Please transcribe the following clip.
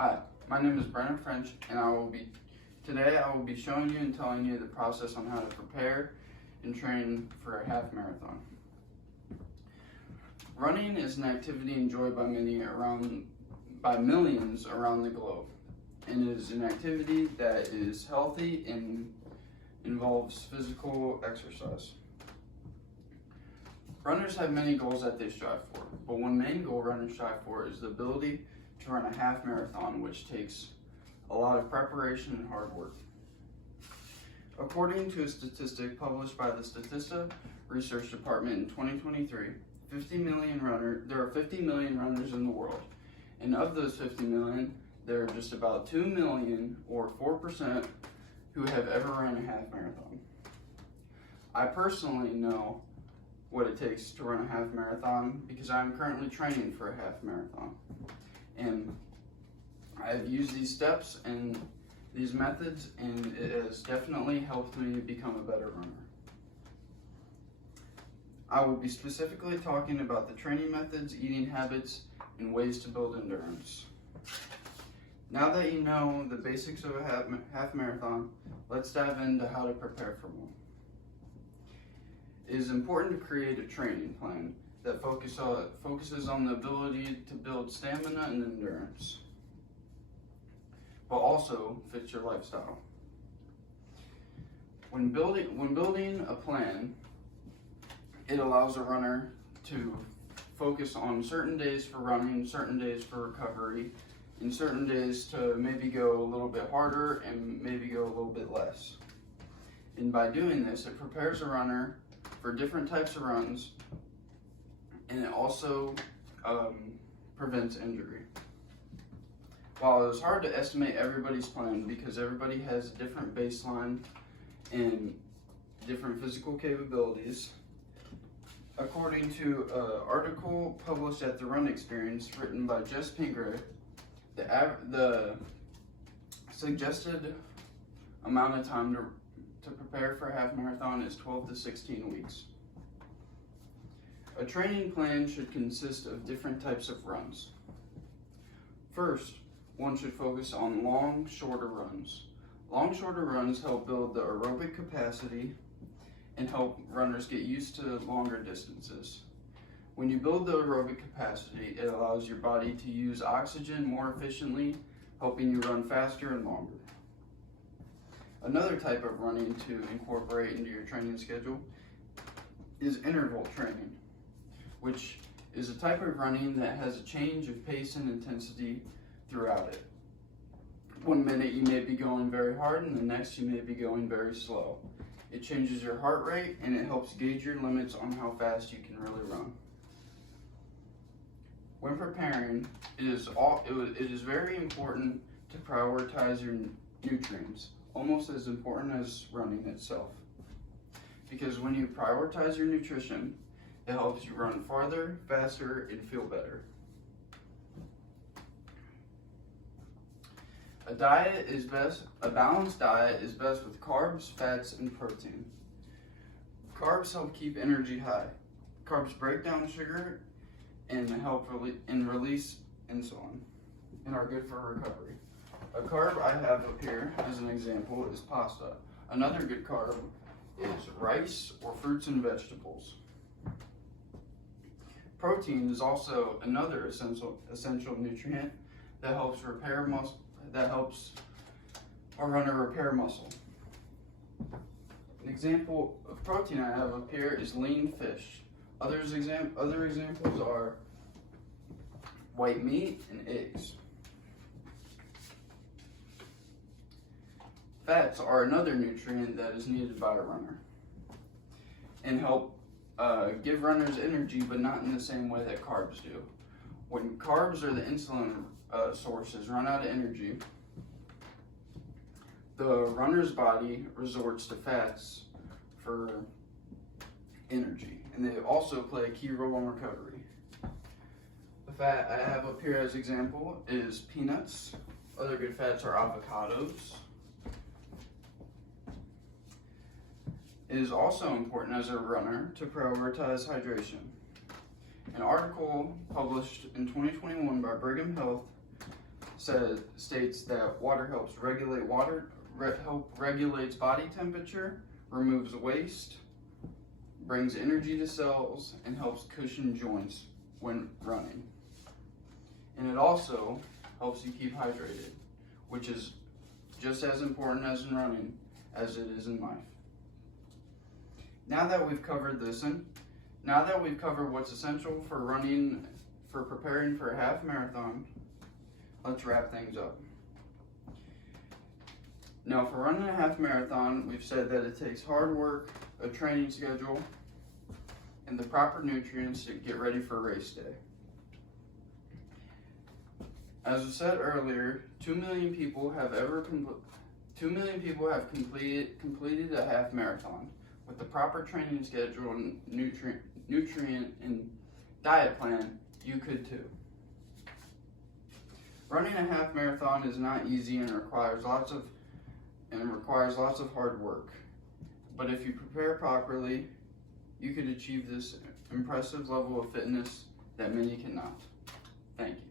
Hi, my name is Brennan French, and today I will be showing you and telling you the process on how to prepare and train for a half marathon. Running is an activity enjoyed by millions around the globe, and it is an activity that is healthy and involves physical exercise. Runners have many goals that they strive for, but one main goal runners strive for is the ability to run a half marathon, which takes a lot of preparation and hard work. According to a statistic published by the Statista Research Department in 2023, there are 50 million runners in the world, and of those 50 million, there are just about 2 million, or 4%, who have ever run a half marathon. I personally know what it takes to run a half marathon because I'm currently training for a half marathon. And I've used these steps and these methods, and it has definitely helped me become a better runner. I will be specifically talking about the training methods, eating habits, and ways to build endurance. Now that you know the basics of a half marathon, let's dive into how to prepare for one. It is important to create a training plan that focuses on the ability to build stamina and endurance, but also fits your lifestyle. When building a plan, it allows a runner to focus on certain days for running, certain days for recovery, and certain days to maybe go a little bit harder and maybe go a little bit less. And by doing this, it prepares a runner for different types of runs, and it also prevents injury. While it is hard to estimate everybody's plan because everybody has a different baseline and different physical capabilities, according to an article published at The Run Experience written by Jess Pingree, the suggested amount of time to prepare for a half marathon is 12 to 16 weeks. A training plan should consist of different types of runs. First, one should focus on long, shorter runs. Long, shorter runs help build the aerobic capacity and help runners get used to longer distances. When you build the aerobic capacity, it allows your body to use oxygen more efficiently, helping you run faster and longer. Another type of running to incorporate into your training schedule is interval training, which is a type of running that has a change of pace and intensity throughout it. 1 minute you may be going very hard, and the next you may be going very slow. It changes your heart rate, and it helps gauge your limits on how fast you can really run. When preparing, it is very important to prioritize your nutrients, almost as important as running itself. Because when you prioritize your nutrition, it helps you run farther, faster, and feel better. A balanced diet is best with carbs, fats, and protein. Carbs help keep energy high. Carbs break down sugar and help release insulin and are good for recovery. A carb I have up here as an example is pasta. Another good carb is rice or fruits and vegetables. Protein is also another essential nutrient that helps a runner repair muscle. An example of protein I have up here is lean fish. Other examples are white meat and eggs. Fats are another nutrient that is needed by a runner and help give runners energy, but not in the same way that carbs do. When carbs or the insulin sources run out of energy, the runner's body resorts to fats for energy, and they also play a key role in recovery. The fat I have up here as example is peanuts. Other good fats are avocados. It is also important as a runner to prioritize hydration. An article published in 2021 by Brigham Health states that water helps regulates body temperature, removes waste, brings energy to cells, and helps cushion joints when running. And it also helps you keep hydrated, which is just as important as in running as it is in life. Now that we've covered what's essential for preparing for a half marathon, let's wrap things up. Now, for running a half marathon, we've said that it takes hard work, a training schedule, and the proper nutrients to get ready for race day. As I said earlier, 2 million people have completed a half marathon. With the proper training schedule and nutrient and diet plan, you could too. Running a half marathon is not easy and requires lots of hard work. But if you prepare properly, you could achieve this impressive level of fitness that many cannot. Thank you.